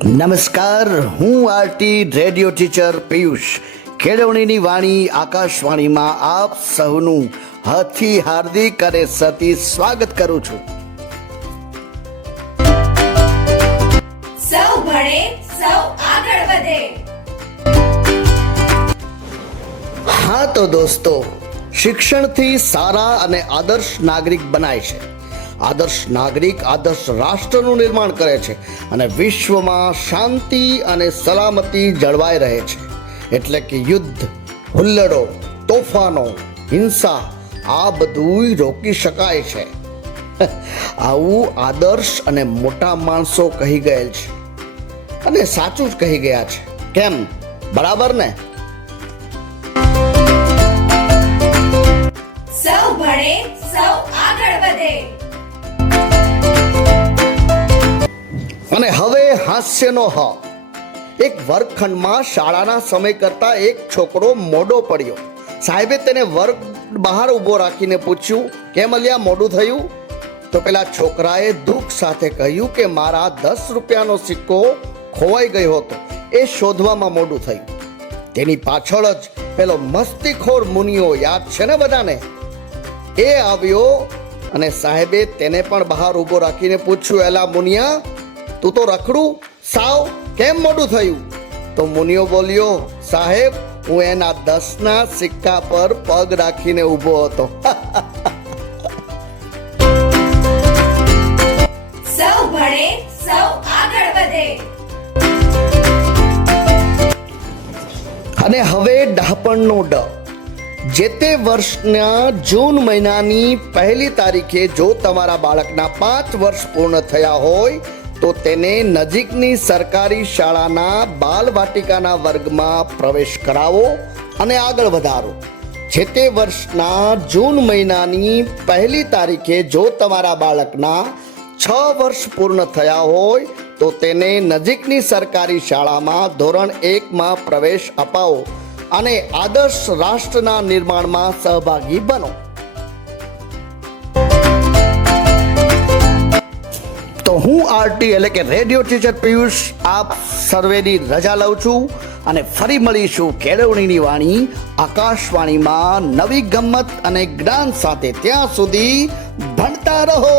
નમસ્કાર, હું RT radio teacher Piyush કેળવણીની વાણી આકાશવાણીમાં આપ સૌનું હાથી હાર્દિક અને સતી સ્વાગત કરું છું. સૌ ભણે સૌ આગળ વધે. હા તો દોસ્તો, શિક્ષણથી સારા અને આદર્શ નાગરિક બનાય છે. આદર્શ નાગરિક આદર્શ રાષ્ટ્રનું નિર્માણ કરે છે અને વિશ્વમાં શાંતિ અને સલામતી જળવાઈ રહે છે. એટલે કે યુદ્ધ, હુલ્લડો, તોફાનો, હિંસા આ બધું રોકી શકાય છે. આવું આદર્શ અને મોટા માણસો કહી ગયેલ છે અને સાચું જ કહી ગયા છે. કેમ, બરાબર ને? સૌ ભણે સૌ આગળ વધે. અને હવે હાસ્યનો હ. એક વર્ગખંડમાં શાળાના સમય કરતા એક છોકરો મોડો પડ્યો. સાહેબે તેને વર્ગ બહાર ઊભો રાખીને પૂછ્યું, કેમ અલ્યા મોડું થયું? તો પેલા છોકરાએ દુઃખ સાથે કહ્યું કે મારા 10 રૂપિયાનો સિક્કો ખોવાઈ ગયો હતો, એ શોધવામાં મોડું થયું. તેની પાછળ જ પેલો મસ્તીખોર મુનિયો, યાદ છે ને બધાને? એ આવ્યો અને સાહેબે તેને પણ બહાર ઊભો રાખીને પૂછ્યું, એલા મુનિયા, તું તો રખડું, સાવ કેમ મોડું થયું? તો મુનિયો બોલ્યો, સાહેબ, હું એના 10ના સિક્કા પર પગ રાખીને ઊભો હતો. સૌ ભણે સૌ આગળ વધે. અને હવે ડહાપણનો ડ. જે તે વર્ષના જૂન મહિનાની 1 તારીખે જો તમારા બાળકના 5 વર્ષ પૂર્ણ થયા હોય તો તેને નજીકની સરકારી શાળાના બાલવાટિકાના વર્ગમાં પ્રવેશ કરાવો અને આગળ વધારો. જે તે વર્ષના જૂન મહિનાની 1 તારીખે જો તમારા બાળકના 6 વર્ષ પૂર્ણ થયા હોય તો તેને નજીકની સરકારી શાળામાં ધોરણ 1માં પ્રવેશ અપાવો અને આદર્શ રાષ્ટ્રના નિર્માણમાં સહભાગી બનો. તો હું આરટી એટલે કે રેડિયો ટીચર પિયુષ આપ સર્વેની રજા લઉં છું અને ફરી મળીશું કેળવણીની વાણી આકાશવાણીમાં નવી ગમ્મત અને જ્ઞાન સાથે. ત્યાં સુધી ભણતા રહો.